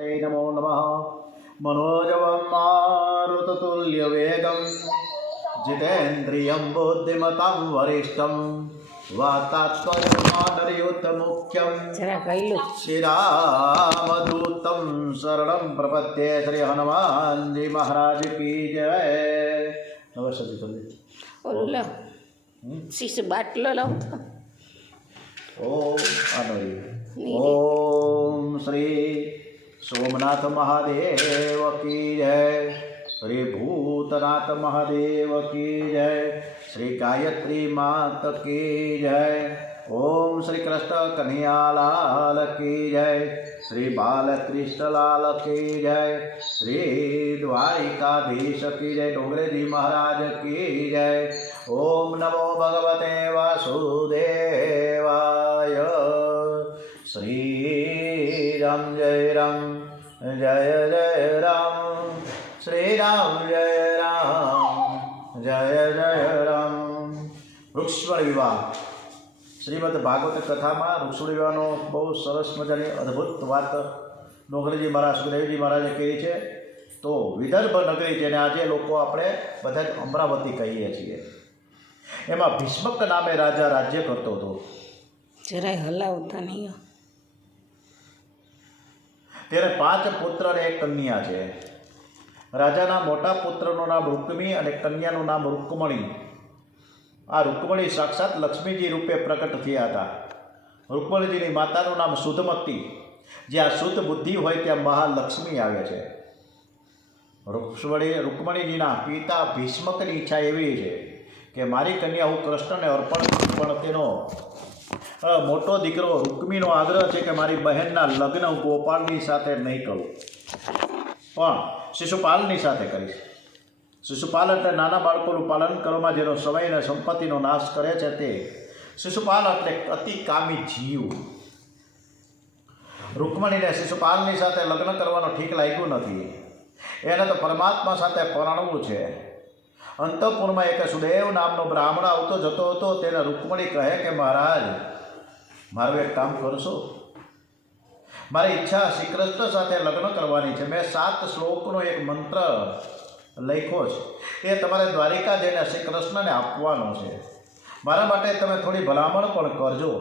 ते नमो नमः। मनोजवं मारुततुल्यवेगं जितेन्द्रियं बुद्धिमतां वरिष्ठं वातात्मयुक्तमुख्यं श्रीरामदूतं शरणं प्रपद्ये। श्री हनुमान जी महाराज की जय। नमस्ते जी। ઓલું શીશ બાટલો લાવતો ओम श्री सोमनाथ महादेव की जय। श्री भूतनाथ महादेव की जय। श्री गायत्री मात की जय। ओम श्री कृष्ण कन्हैयालाल की जय। श्री बालकृष्णलाल की जय। श्री द्वारिकाधीश की जय। डोंगरे जी महाराज की जय। ओम नमो भगवते वासुदेवाय। श्री राम जय राम जय जय राम। श्री राम जय राम जय जय राम। वृक्षवण विवाह श्रीमद भागवत कथा में वृक्षवण विवाह बहुत सरस मजानी अद्भुत बात डोंगरीजी महाराज सुखदेवजी महाराजे कही है। तो विदर्भ नगरी जेने आजे लोको आपणे बधा अमरावती कहीए छीए एमां भीष्मक नामे राजा राज्य करतो हतो। જરાય હલાવતા નહીં। तेरे 5 पुत्र ने 1 कन्या है। राजाना मोटा पुत्रનું नाम रुक्मी और कन्याનું नाम रुक्मणी। आ रुक्मणी साक्षात लक्ष्मीजी रूपे प्रकट थया था। रुक्मणीजीनी माताનું नाम शुद्धमती। ज्यां शुद्ध बुद्धि होय त्यां महालक्ष्मी आवे छे। रुक्मणीजीना पिता भीष्मकनी इच्छा एवी छे કે મારી કન્યા હું કૃષ્ણને અર્પણ કરું, પણ તેનો મોટો દીકરો રૂક્મીનો આગ્રહ છે કે મારી બહેનના લગ્ન હું ગોપાલની સાથે નહીં કરું, પણ શિશુપાલની સાથે કરીશ। શિશુપાલ એટલે નાના બાળકોનું પાલન કરવામાં જેનો સમય અને સંપત્તિનો નાશ કરે છે તે શિશુપાલ એટલે અતિ કામી જીવ। રૂક્મણીને શિશુપાલની સાથે લગ્ન કરવાનો ઠીક લાગ્યું નથી। એને તો પરમાત્મા સાથે પરણવું છે। अंतपुर में एक सुदेव नामनो ब्राह्मण आवतो जतो हतो। तेने रुक्मणी कहे कि महाराज मारू एक काम करशो, मारी इच्छा श्रीकृष्ण साथे लग्न करवानी छे। मैं 7 श्लोकनो एक मंत्र लख्यो छे, ए तमारे द्वारिका जईने श्रीकृष्णने आपवानो छे। मारा माटे तमे थोड़ी भलामण पण करजो,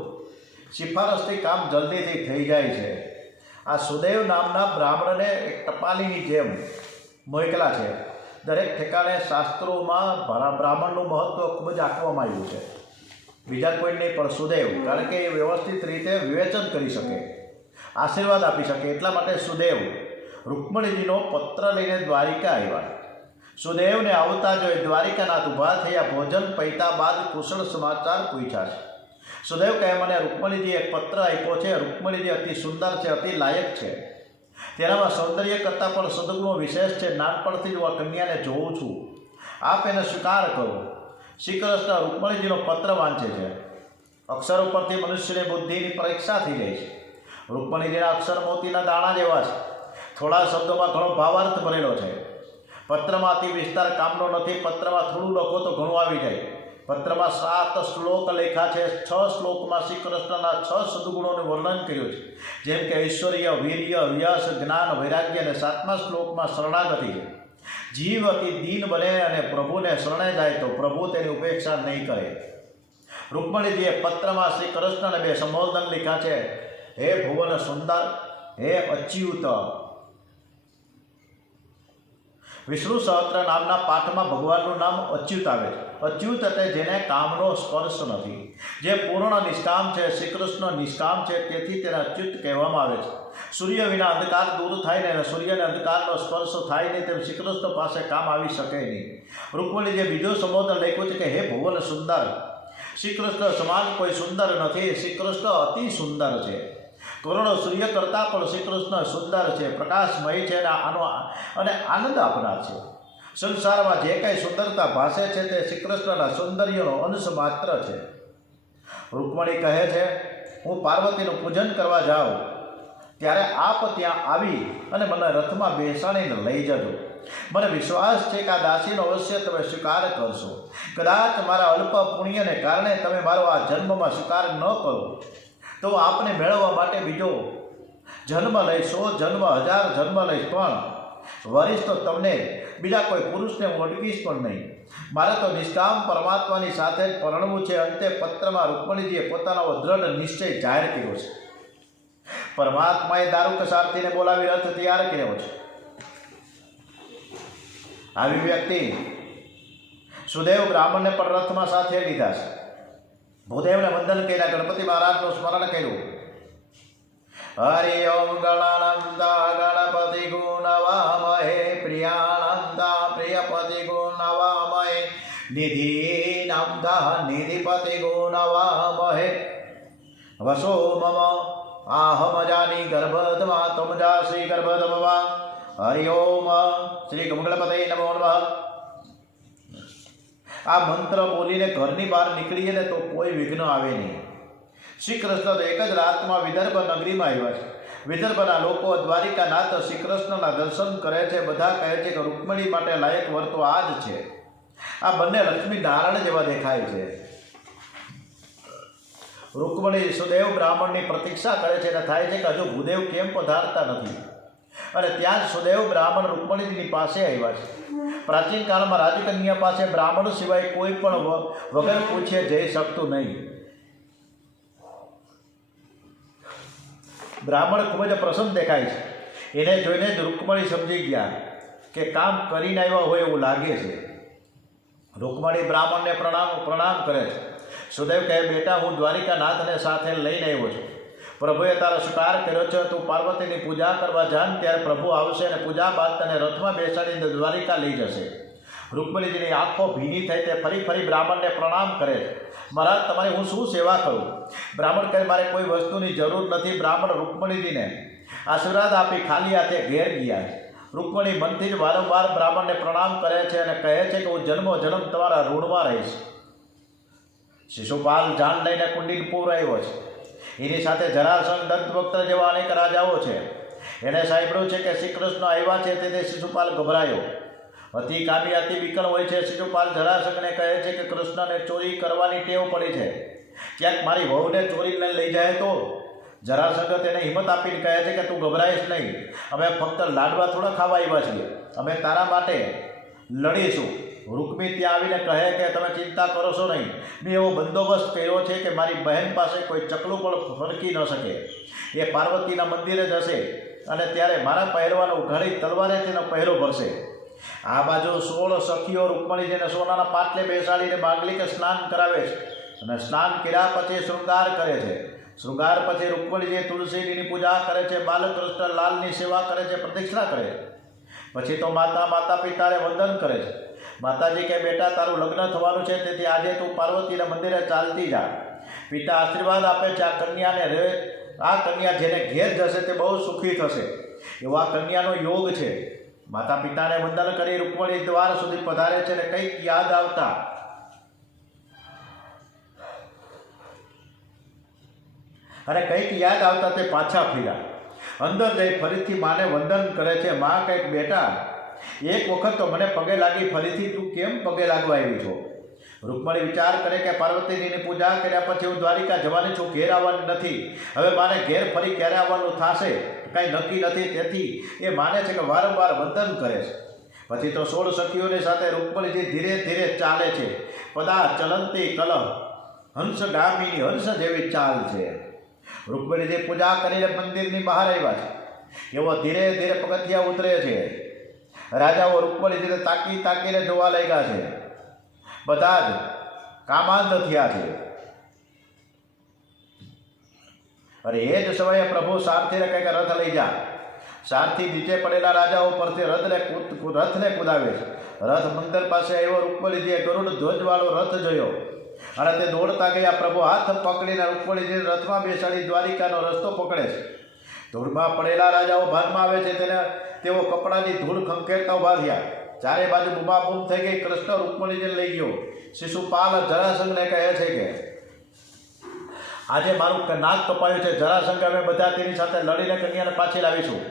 सिफारसथी काम जल्दीथी थई जाय छे। आ सुदेव नामना ब्राह्मणने एक टपालीनी जेम मोकला छे। दरेक ठेकाणे शास्त्रों में ब्राह्मणનું महत्व खूब ज आंकवामां आव्युं छे। बीजा कोई नहीं पण सुदेव, कारण के व्यवस्थित रीते विवेचन करी सके, आशीर्वाद आपी सके, एटला माटे सुदेव रुक्मणीजीनो पत्र लईने द्वारिका आव्या। सुदेवने आवता जोई द्वारिकानाथ ऊभा थया, भोजन पैता बाद कुशल समाचार पूछ्या। सुदेव कहे मने रुक्मणीजी एक पत्र आप्यो छे। रुक्मणीजी अति सुंदर छे, अति लायक छे। तेनामां सौंदर्य करતાં પણ સદગુણો વિશેષ છે। નાનપણથી જ હું આ કન્યાને જોઉં છું, આપ એને સ્વીકાર કરો। શ્રીકૃષ્ણ રૂક્મણીજીનો પત્ર વાંચે છે। અક્ષરો પરથી મનુષ્યની બુદ્ધિની પરીક્ષા થઈ જાય છે। રૂક્મણીજીના અક્ષર મોતીના દાણા જેવા છે। થોડા શબ્દોમાં ઘણો ભાવાર્થ ભરેલો છે। પત્રમાં અતિ વિસ્તાર કામનો નથી। પત્રમાં થોડું લખો તો ઘણું આવી જાય। પત્રમાં 7 શ્લોક લખ્યા છે। 6 શ્લોકમાં શ્રીકૃષ્ણના 6 સદગુણોનું વર્ણન કર્યું છે, જેમ કે ઐશ્વર્ય, વીર્ય, યશ, જ્ઞાન, વૈરાગ્ય। અને 7મા શ્લોકમાં શરણાગતિ છે। જીવ અતિ દીન બને અને પ્રભુને શરણે જાય તો પ્રભુ તેની ઉપેક્ષા નહીં કરે। રૂક્મણીજીએ પત્રમાં શ્રી કૃષ્ણને 2 સંબોધન લખ્યા છે, હે ભુવન સુંદર, હે અચ્યુત। विष्णु सहस्त्र नामना पाठ में भगवान नाम अच्युत आवे। अच्युत एटले जेने कामनो स्पर्श नहीं, जे पूर्ण निष्काम है। श्रीकृष्ण निष्काम है, तेथी तेने अच्युत कहेवामां आवे छे। सूर्य विना अंधकार दूर थाय ने सूर्यने अंधकारनो स्पर्श थाय नहीं, तेम श्रीकृष्ण पासे काम आवी शके नहीं। रुक्मणीजीए बीजो संबोधन लख्युं छे कि हे भुवन सुंदर। श्रीकृष्ण समान कोई सुंदर नहीं, श्रीकृष्ण अति सुंदर है। करोड़ों सूर्य करता पण श्रीकृष्ण सुंदर है, प्रकाशमय है अने आनंद आपनार है। संसार में जे कई सुंदरता भाषे है ते श्रीकृष्णना सौंदर्यनो अंश मात्र है। रुक्मणी कहे छे, हूँ पार्वतीनुं पूजन करवा जाऊँ त्यारे आप त्यां आवी अने मने रथमां बेसाडीने लई जजो। मने विश्वास है कि आ दासीनो अवश्य तमे स्वीकार करशो। कदाच मारा अल्प पुण्यने कारणे तमे मारो आ जन्ममां स्वीकार न करो तो आपने मेळववा माटे बीजो જન્મ લઈશ, 100 જન્મ, 1000 જન્મ લઈશ, પણ વરીશ તો તમને બીજા કોઈ પુરુષને હું અટકીશ પણ નહીં. મારે તો નિષ્કામ પરમાત્માની સાથે જ પરણવું છે. અંતે પત્રમાં રૂકમણીજીએ પોતાનો દ્રઢ નિશ્ચય જાહેર કર્યો છે. પરમાત્માએ દારૂક સારથીને બોલાવી રથ તૈયાર કર્યો છે. આવી વ્યક્તિ સુદેવ બ્રાહ્મણને પણ રથમાં સાથે લીધા છે. ભૂદેવને વંદન કર્યા, ગણપતિ મહારાજનું સ્મરણ કર્યું. હરિ ઓમ ગણાનંદા ગણપતિ ગુણવામહે, પ્રિયાનંદા પ્રિયપતિ ગુણવામહે, નિધિ નંદા નિધિપતિ ગુણવામહે. વસો મમ आहम जानी गर्भधमा तुम जासी गर्भधमा. हरि ओम श्री मंगलपते नमो नमः. આ મંત્ર બોલીને ઘરની બહાર નીકળીએ ને તો કોઈ વિઘ્ન આવે નહીં. શ્રી કૃષ્ણ તો એક જ રાતમાં વિદર્ભ નગરીમાં આવ્યા છે. વિદર્ભના લોકો દ્વારિકાનાથ શ્રી કૃષ્ણના દર્શન કરે છે. બધા કહે છે કે રૂકમણી માટે લાયક વર તો આ જ છે. આ બંને લક્ષ્મી નારાયણ જેવા દેખાય છે. રૂકમણી સુદેવ બ્રાહ્મણની પ્રતીક્ષા કરે છે અને થાય છે કે હજુ ભૂદેવ કેમ પધારતા નથી. અને ત્યાં જ સુદેવ બ્રાહ્મણ રૂકમણીજીની પાસે આવ્યા છે. પ્રાચીન કાળમાં રાજકન્યા પાસે બ્રાહ્મણ સિવાય કોઈ પણ વગર પૂછે જઈ શકતું નહીં. બ્રાહ્મણ ખૂબ જ પ્રસન્ન દેખાય છે. એને જોઈને જ રૂકમણી સમજી ગયા કે કામ કરીને આવ્યા હોય એવું લાગે છે. રૂકમણી બ્રાહ્મણને પ્રણામ કરે છે. સુદેવ કહે, બેટા હું દ્વારિકાનાથને સાથે લઈને આવ્યો છું. પ્રભુએ તારો સ્વીકાર કર્યો છે. તું પાર્વતીની પૂજા કરવા જાન, ત્યારે પ્રભુ આવશે અને પૂજા બાદ તને રથમાં બેસાડીને દ્વારિકા લઈ જશે. રૂકમણીજીની આંખો ભીની થઈ તે ફરી બ્રાહ્મણને પ્રણામ કરે છે. મહારાજ તમારી હું શું સેવા કરું? બ્રાહ્મણ કહે, મારે કોઈ વસ્તુની જરૂર નથી. બ્રાહ્મણ રૂકમણીજીને આશીર્વાદ આપી ખાલી હાથે ઘેર ગયા. રૂકમણી મનથી જ વારંવાર બ્રાહ્મણને પ્રણામ કરે છે અને કહે છે કે હું જન્મો જન્મ તમારા ઋણમાં રહીશ. શિશુપાલ જાન લઈને કુંડીનપુર આવ્યો છે. એની સાથે જરાસંઘ, દંતવક્ત્ર જેવા અનેક રાજાઓ છે. એણે સાંભળ્યું છે કે શ્રી કૃષ્ણ આવ્યા છે. તેથી શિશુપાલ ગભરાયો. અતિ કામી અતિ વિકલ હોય છે. શિશુપાલ જરાસંઘને કહે છે કે કૃષ્ણને ચોરી કરવાની ટેવ પડી છે. ક્યાંક મારી વહુને ચોરીને લઈ જાય તો? જરાસંઘ તેને હિંમત આપીને કહે છે કે તું ગભરાઈશ નહીં. અમે ફક્ત લાડવા થોડા ખાવા આવ્યા છીએ. અમે તારા માટે લડીશું. રૂકમી ત્યાં આવીને કહે કે તમે ચિંતા કરો છો નહીં. મેં એવો બંદોબસ્ત કર્યો છે કે મારી બહેન પાસે કોઈ ચકલું પણ ફરકી ન શકે. એ પાર્વતીના મંદિરે જશે અને ત્યારે મારા પહેરવાનો ઘણી તલવારે તેનો પહેરો ભરશે. આ બાજુ 16 સખીઓ રૂકમણીજીને સોનાના પાટલે બેસાડીને માંગલિક સ્નાન કરાવે છે. અને સ્નાન કર્યા પછી શૃંગાર કરે છે. શૃંગાર પછી રૂકમણીજી તુલસીની પૂજા કરે છે. બાલકૃષ્ણ લાલની સેવા કરે છે, પ્રદક્ષિણા કરે છે. પછી તો માતા પિતાને વંદન કરે છે. માતાજી કહે, બેટા તારું લગ્ન થવાનું છે, તેથી આજે તું પાર્વતીના મંદિરે ચાલતી જા. પિતા આશીર્વાદ આપે છે. આ કન્યા જેને ઘેર જશે તે બહુ સુખી થશે. એવો આ કન્યાનો યોગ છે. માતા પિતાને વંદન કરી રૂકમણી દ્વાર સુધી પધારે છે. અને કંઈક યાદ આવતા તે પાછા ફર્યા. અંદર જઈ ફરીથી માને વંદન કરે છે. માં કંઈક, બેટા એક વખત તો મને પગે લાગી, ફરીથી તું કેમ પગે લાગવા આવી છો? રૂકમણી વિચાર કરે કે પાર્વતીજીની પૂજા કર્યા પછી હું દ્વારિકા જવાની છું, ઘેર આવવાની નથી. હવે માને ઘેર ફરી ક્યારે આવવાનું થશે કાંઈ નક્કી નથી. તેથી એ માને છે કે વારંવાર વંદન કરે છે. પછી તો 16 સખીઓની સાથે રૂકમણીજી ધીરે ધીરે ચાલે છે. પદા ચલંતી કલહ હંસગામીની હંસ જેવી ચાલ છે. રૂકમણીજી પૂજા કરીને મંદિરની બહાર આવ્યા છે. એવો ધીરે ધીરે પગથિયા ઉતરે છે. રાજાઓ રૂકમણીજીને તાકીને જોવા લાગ્યા છે. બધા જ કામાંધ થયા છે. અરે એ જ સમયે પ્રભુ સારથીને કંઈક રથ લઈ જા. સારથી નીચે પડેલા રાજાઓ પરથી રથને કુદાવે છે. રથ મંદિર પાસે આવ્યો. રૂકમણીજીએ ગરુડ ધ્વજવાળો રથ જોયો અને તે દોડતા ગયા. પ્રભુ હાથ પકડીને રૂકમણીજીને રથમાં બેસાડી દ્વારિકાનો રસ્તો પકડે છે. ધૂળમાં પડેલા રાજાઓ ભાનમાં આવે છે. તેઓ કપડાની ધૂળ ખંખેરતા ઉભા થયા. ચારે બાજુ બૂમાબૂમ થઈ ગઈ. કૃષ્ણ રૂકમણીજીને લઈ ગયો. શિશુપાલ જરાસંઘને કહે છે કે આજે મારું નાક કપાયું છે. જરાસંઘ અમે બધા તેની સાથે લડીને કન્યાને પાછી લાવીશું.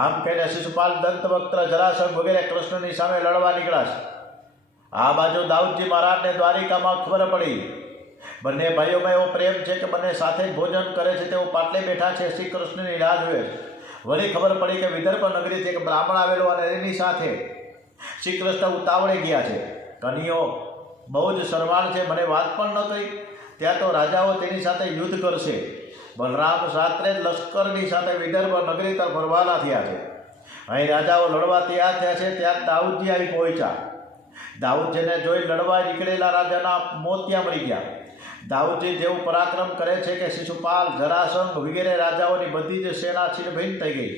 આમ કહીને શિશુપાલ, દંતવક્ત્ર, જરાસંઘ વગેરે કૃષ્ણની સામે લડવા નીકળ્યા છે. આ બાજુ દાઉદજી મહારાજને દ્વારિકામાં ખબર પડી. બંને ભાઈઓમાં એવો પ્રેમ છે કે બંને સાથે જ ભોજન કરે છે. તેઓ પાટલે બેઠા છે. શ્રી કૃષ્ણની રાહ જુએ. વળી ખબર પડી કે વિદર્ભ નગરીથી એક બ્રાહ્મણ આવેલો અને એની સાથે શ્રી કૃષ્ણ ઉતાવળે ગયા છે. કનિયો બહુ જ શરમાળ છે, મને વાત પણ ન કરી. ત્યાં તો રાજાઓ તેની સાથે યુદ્ધ કરશે. બલરામ રાત્રે જ લશ્કરની સાથે વિદર્ભ નગરી તરફ રવાના થયા છે. અહીં રાજાઓ લડવા તૈયાર થયા છે ત્યાં દાઉદજી આવી પહોંચ્યા. દાઉદજીને જોઈ લડવા નીકળેલા રાજાના મોત ત્યાં મળી ગયા. દાઉદજી જેવું પરાક્રમ કરે છે કે શિશુપાલ, જરાસંઘ વગેરે રાજાઓની બધી જ સેના છીનભીન થઈ ગઈ.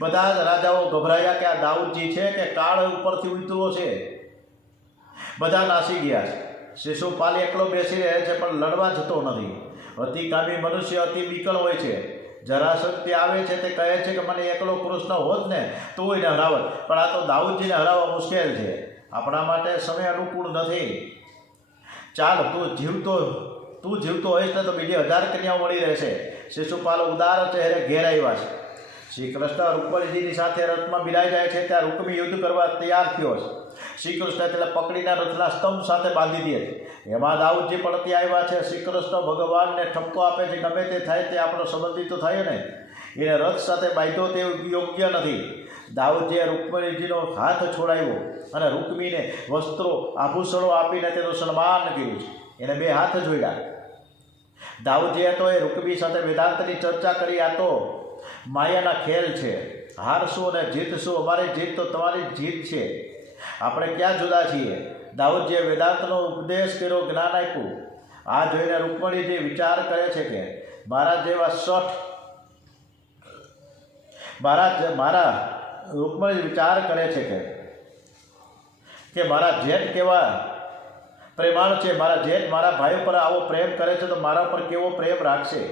બધા જ રાજાઓ ગભરાયા કે આ દાઉદજી છે કે કાળ ઉપરથી ઉતરો છે. બધા નાસી ગયા છે. શિશુપાલ એકલો બેસી રહે છે પણ લડવા જતો નથી. અતિકામી મનુષ્ય અતિ વિકળ હોય છે. જરાસંઘ તે આવે છે તે કહે છે કે મને એકલો કૃષ્ણ હોત ને તો એને હરાવત, પણ આ તો દાઉદજીને હરાવવા મુશ્કેલ છે. આપણા માટે સમય અનુકૂળ નથી. ચાલ, તું જીવતો હોઈશ ને તો બીજી 1000 કન્યાઓ મળી રહેશે. શિશુપાલ ઉદાર ચહેરે ઘેર આવ્યા છે. શ્રી કૃષ્ણ રૂકમણીજીની સાથે રથમાં બિરાઈ જાય છે ત્યાં રૂકમી યુદ્ધ કરવા તૈયાર થયો છે. શ્રી કૃષ્ણ તેને પકડીને રથના સ્તંભ સાથે બાંધી દે છે. એમાં દાઉદજી પણ ત્યાં આવ્યા છે. શ્રી કૃષ્ણ ભગવાનને ઠપકો આપે છે, ગમે તે થાય તે આપણો સંબંધી તો થાય ને, એને રથ સાથે બાંધ્યો તે યોગ્ય નથી. દાઉદજીએ રૂકમણીજીનો હાથ છોડાવ્યો અને રૂકમીને વસ્ત્રો આભૂષણો આપીને તેનું સન્માન કર્યું છે. એને 2 હાથ જોડ્યા. દાઉદજીએ તો એ રૂકમી સાથે વેદાંતની ચર્ચા કરી. આ તો માયાના ખેલ છે. હારશું અને જીતશું, અમારી જીત તો તમારી જીત છે. આપણે ક્યાં જુદા છીએ? દાઉદજીએ વેદાંતનો ઉપદેશ કર્યો, જ્ઞાન આપ્યું. આ જોઈને રૂકમણીજી વિચાર કરે છે કે મારા જેવા રૂકમણી વિચાર કરે છે કે મારા જેઠ કેવા પ્રેમાળ છે. મારા જેઠ મારા ભાઈ પર આવો પ્રેમ કરે છે તો મારા પર કેવો પ્રેમ રાખશે.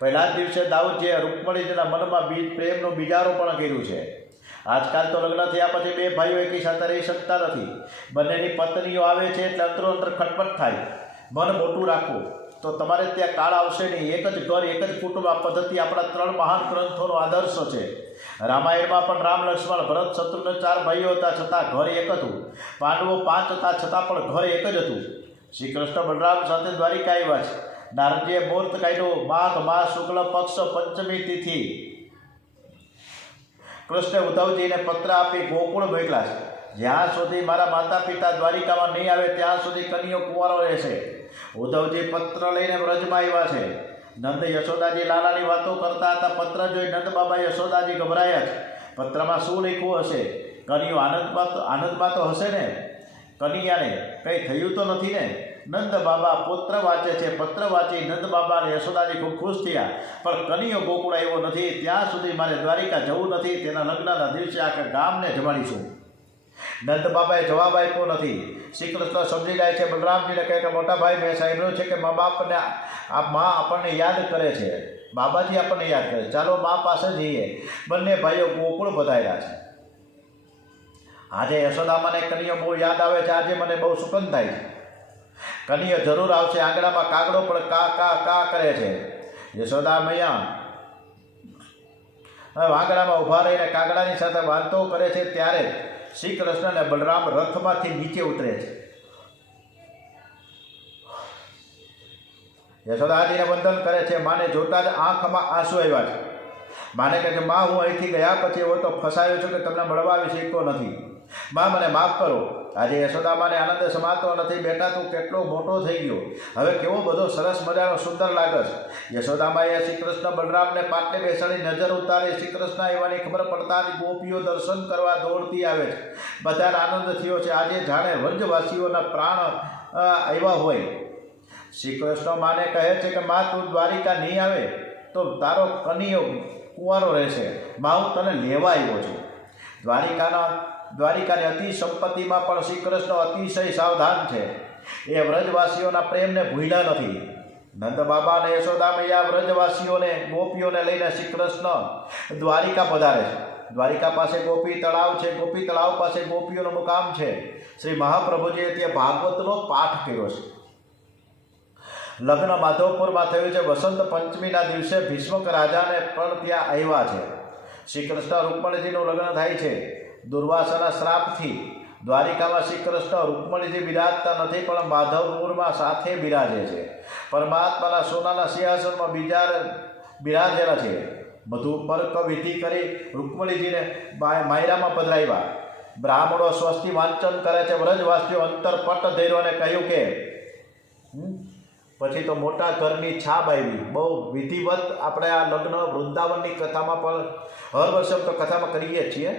પહેલા જ દિવસે દાઉદજીએ રૂકમણીજીના મનમાં પ્રેમનું બીજારો પણ કર્યું છે. આજકાલ તો લગ્ન થયા પછી 2 ભાઈઓ એકી સાથે રહી શકતા નથી. બંનેની પત્નીઓ આવે છે એટલે અંદરો અંદર ખટપટ થાય. મન મોટું રાખવું તો તમારે ત્યાં કાળ આવશે નહીં. એક જ ઘર, એક જ કુટુંબ, આ પદ્ધતિ આપણા 3 મહાન ગ્રંથોનો આદર્શ છે. રામાયણમાં પણ રામ, લક્ષ્મણ, ભરત, શત્રુઘ્ન 4 ભાઈઓ હતા છતાં ઘર એક હતું. પાંડવો 5 હતા છતાં પણ ઘર એક જ હતું. શ્રી કૃષ્ણ બલરામ સાથે દ્વારિકા આવ્યા છે. નારદજીએ મુહૂર્ત કાઢ્યો. માઘ માસ શુક્લ પક્ષ પંચમી તિથિ કૃષ્ણે ઉદ્ધવજીને પત્ર આપી ગોકુળ મોકલ્યા છે. જ્યાં સુધી મારા માતા પિતા દ્વારિકામાં નહીં આવે ત્યાં સુધી કન્યો કુંવારો રહેશે. ઉદ્ધવજી પત્ર લઈને વ્રજમાં આવ્યા છે. નંદ યશોદાજી લાલાની વાતો કરતા હતા. પત્ર જોઈ નંદ બાબા યશોદાજી ગભરાયા છે. પત્રમાં શું લખ્યું હશે? કન્યો આનંદમાં તો હશે ને? કન્યાને કંઈ થયું તો નથી ને? નંદ બાબા પુત્ર વાંચે છે. પત્ર વાંચી નંદ બાબા અને યશોદાજી ખૂબ ખુશ થયા. પણ કનિયો ગોકુળ આવ્યો નથી. ત્યાં સુધી મારે દ્વારિકા જવું નથી. તેના લગ્નના દિવસે આખા ગામને જમાડીશું. નંદ બાબાએ જવાબ આપ્યો નથી. શ્રી કૃષ્ણ સમજી જાય છે. બલરામજીને કહે કે મોટા ભાઈ, મેં સાંભળ્યું છે કે મા આપણને યાદ કરે છે. બાબાજી આપણને યાદ કરે. ચાલો મા પાસે જઈએ. બંને ભાઈઓ ગોકુળ પધાર્યા છે. આજે યશોદામાને કનિયો બહુ યાદ આવે છે. આજે મને બહુ સુકન થાય છે. કનિયો જરૂર આવશે. આંગણામાં કાગડો પણ કા કા કા કરે છે. યશોદા મૈયા આંગણામાં ઊભા રહીને કાગડાની સાથે વાતો કરે છે. ત્યારે શ્રી કૃષ્ણ અને બલરામ રથમાંથી નીચે ઉતરે છે. યશોદાજીને વંદન કરે છે. માને જોતા જ આંખમાં આંસુ આવ્યા છે. માને કહે છે, માં, હું અહીંથી ગયા પછી એવો તો ફસાયો છું કે તમને મળવા આવી શક્યો નથી. માં, મને માફ કરો. આજે યશોદામાને આનંદ સમાતો નથી. બેટા, તું કેટલો મોટો થઈ ગયો. હવે કેવો બધો સરસ મજાનો સુંદર લાગે છે. યશોદામાએ શ્રી કૃષ્ણ બલરામને પાટલે બેસાડી નજર ઉતારી. શ્રી કૃષ્ણ આવવાની ખબર પડતા જ ગોપીઓ દર્શન કરવા દોડતી આવે છે. બધાને આનંદ થયો છે. આજે જાણે વ્રજવાસીઓના પ્રાણ આવ્યા હોય. શ્રી કૃષ્ણ માને કહે છે કે માં, તું દ્વારિકા નહીં આવે તો તારો કનિયો કુંવારો રહેશે. માં, હું તને લેવા આવ્યો છું. દ્વારિકાની અતિ સંપત્તિમાં પણ શ્રી કૃષ્ણ અતિશય સાવધાન છે. એ વ્રજવાસીઓના પ્રેમને ભૂલ્યા નથી. નંદ બાબા અને યશોદા મૈયા વ્રજવાસીઓને ગોપીઓને લઈને શ્રી કૃષ્ણ દ્વારિકા પધારે છે. દ્વારિકા પાસે ગોપી તળાવ છે. ગોપી તળાવ પાસે ગોપીઓનું મુકામ છે. શ્રી મહાપ્રભુજીએ ત્યાં ભાગવતનો પાઠ કર્યો છે. લગ્ન માધવપુરમાં થયું છે. વસંત પંચમીના દિવસે ભીષ્મક રાજાને પણ ત્યાં આવ્યા છે. શ્રી કૃષ્ણ રૂકમણીજીનું લગ્ન થાય છે. દુર્વાસાના શ્રાપથી દ્વારિકામાં શ્રી કૃષ્ણ રૂકમણીજી બિરાજતા નથી પણ માધવપુરમાં સાથે બિરાજે છે. પરમાત્માના સોનાના સિંહાસનમાં બિરાજેલા છે. મધુ પર વિધિ કરી રૂકમણીજીને માયરામાં પધરાવ્યા. બ્રાહ્મણો સ્વસ્તિ વાંચન કરે છે. વ્રજવાસીઓ અંતરપટ ધૈર્યો અને કહ્યું કે પછી તો મોટા ઘરની છાપ આવી. બહુ વિધિવત આપણે આ લગ્ન વૃંદાવનની કથામાં પણ હર વર્ષે તો કથામાં કરીએ છીએ,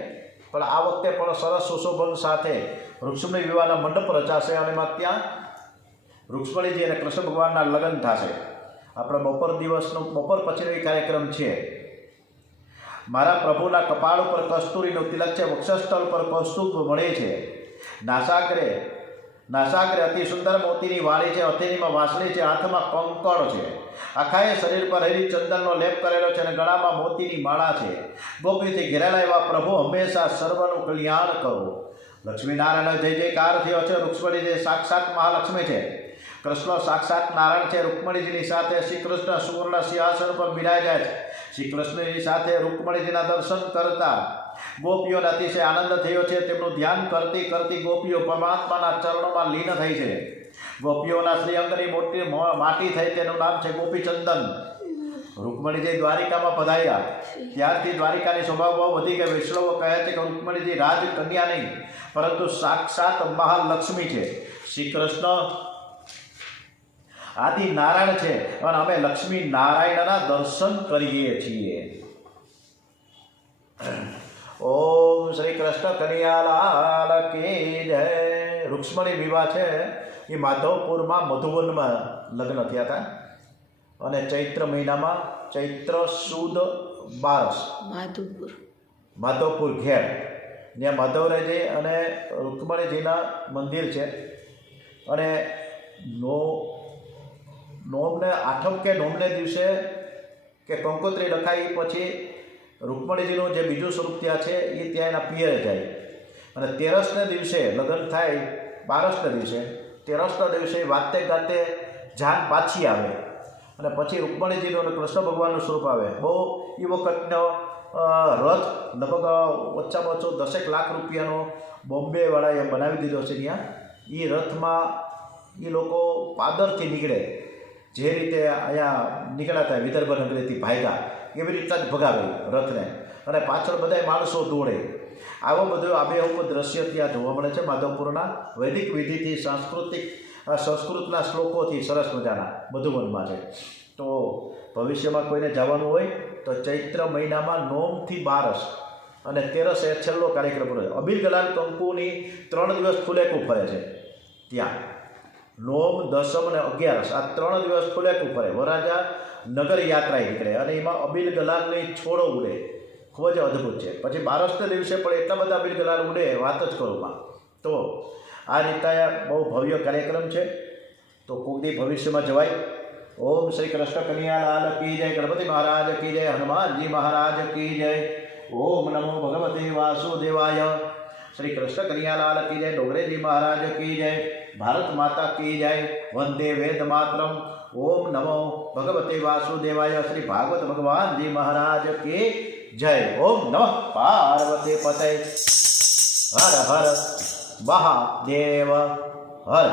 પણ આ વખતે પણ સરસ સુશોભન સાથે રૂક્ષ્મણી વિવાહના મંડપ રચાશે અને એમાં ત્યાં રૂક્ષ્મણીજી અને કૃષ્ણ ભગવાનના લગ્ન થશે. આપણે બપોર પછીનો એ કાર્યક્રમ છે. મારા પ્રભુના કપાળ ઉપર કસ્તુરીનું તિલક છે. વક્ષસ્થળ પર કૌસ્તુભ મળે છે. નાસાગ્રે અતિ સુંદર મોતીની વાળી છે. હથેળીમાં વાંસળી છે. હાથમાં કંકણ છે. આખાએ શરીર પર હરી ચંદનનો લેપ કરેલો છે અને ગળામાં મોતીની માળા છે. ગોપીથી ઘેરાયેલા એવા પ્રભુ હંમેશા સર્વનું કલ્યાણ કરો. લક્ષ્મીનારાયણ જય જયકાર થયો છે. રૂક્ષ્મણીજી સાક્ષાત મહાલક્ષ્મી છે. કૃષ્ણ સાક્ષાત નારાયણ છે. રૂક્મણીજીની સાથે શ્રી કૃષ્ણ સુવર્ણ સિંહાસન પર બિરાજ્યા છે. શ્રી કૃષ્ણની સાથે રૂક્મણીજીના દર્શન કરતા ગોપીઓને અતિશય આનંદ થયો છે. તેમનું ધ્યાન કરતી કરતી ગોપીઓ પરમાત્માના ચરણોમાં લીન થઈ છે. ગોપીઓના શ્રીઅંગની મોટી માટી થઈ, તેનું નામ છે ગોપીચંદન. રૂક્મણીજી દ્વારિકામાં પધાર્યા ત્યારથી દ્વારિકાની શોભા બહુ વધી ગઈ. વૈષ્ણવો કહે છે કે રૂક્મણીજી રાજકન્યા નહીં પરંતુ સાક્ષાત મહાલક્ષ્મી છે. શ્રી કૃષ્ણ આદિ નારાયણ છે અને અમે લક્ષ્મી નારાયણના દર્શન કરીએ છીએ. ઓમ શ્રી કૃષ્ણ કનૈયાલાલ કી જય. રૂક્ષ્મણી વિવાહ છે એ માધવપુરમાં મધુવનમાં લગ્ન થયા હતા અને ચૈત્ર મહિનામાં ચૈત્ર સુદ 12 માધવપુર ઘેર ત્યાં માધવરાયજી અને રૂક્મણીજીના મંદિર છે. અને નોમને આઠમ કે નોમને દિવસે કે કંકોત્રી લખાઈ પછી રૂક્મણીજીનું જે બીજું સ્વરૂપ ત્યાં છે એ ત્યાં એના પિયરે જાય અને તેરસને દિવસે લગ્ન થાય. 12ને દિવસે 13ના દિવસે વાતે ગાતે જાન પાછી આવે અને પછી રૂક્મણીજીનું અને કૃષ્ણ ભગવાનનું સ્વરૂપ આવે. બહુ એ વખતનો રથ લગભગ ઓછામાં ઓછો 10 લાખ રૂપિયાનો બોમ્બેવાળાએ બનાવી દીધો છે. ત્યાં એ રથમાં એ લોકો પાદરથી નીકળે, જે રીતે અહીંયા નીકળ્યા હતા વિદર્ભ નગરીથી ભાગ્યા એવી રીતના જ ભગાવે રથને અને પાછળ બધાય માણસો દોડે. આવો બધો આબેહૂબ દ્રશ્ય ત્યાં જોવા મળે છે. માધવપુરના વૈદિક વિધિથી સંસ્કૃતના શ્લોકોથી સરસ મજાના મધુવનમાં છે. તો ભવિષ્યમાં કોઈને જવાનું હોય તો ચૈત્ર મહિનામાં નોમથી 12 અને 13 એ છેલ્લો કાર્યક્રમ રહે. અબીલ ગલાલ કંકુની 3 દિવસ ફુલેકું ફરે છે ત્યાં. નોમ, દસમ અને 11 આ 3 દિવસ ફુલેકું ફરે. વરાજા નગર યાત્રાએ નીકળે અને એમાં અબીલ ગલાલની છોડો ઉડે. ખૂબ જ અદ્ભુત છે. પછી 12ના દિવસે પણ એટલા બધા અબીલ ગલાલ ઉડે વાત જ કરોમાં. તો આ રીતના બહુ ભવ્ય કાર્યક્રમ છે. તો કોઈક દી ભવિષ્યમાં જવાય. ઓમ શ્રી કૃષ્ણ કનૈયાલાલ કી જય. ગણપતિ મહારાજ કી જય. હનુમાનજી મહારાજ કી જય. ઓમ નમો ભગવતે વાસુદેવાય. શ્રી કૃષ્ણ કનૈયાલાલ કી જય. ડોગરેજી મહારાજ કી જય. ભારત માતા કી જય. વંદે વેદ માતરમ. ઓમ નમો ભગવતે વાસુદેવાય. શ્રી ભાગવત ભગવાનજી મહારાજ કી જય. ઓમ નમઃ પાર્વતી પતય. હર હર મહાદેવ હર.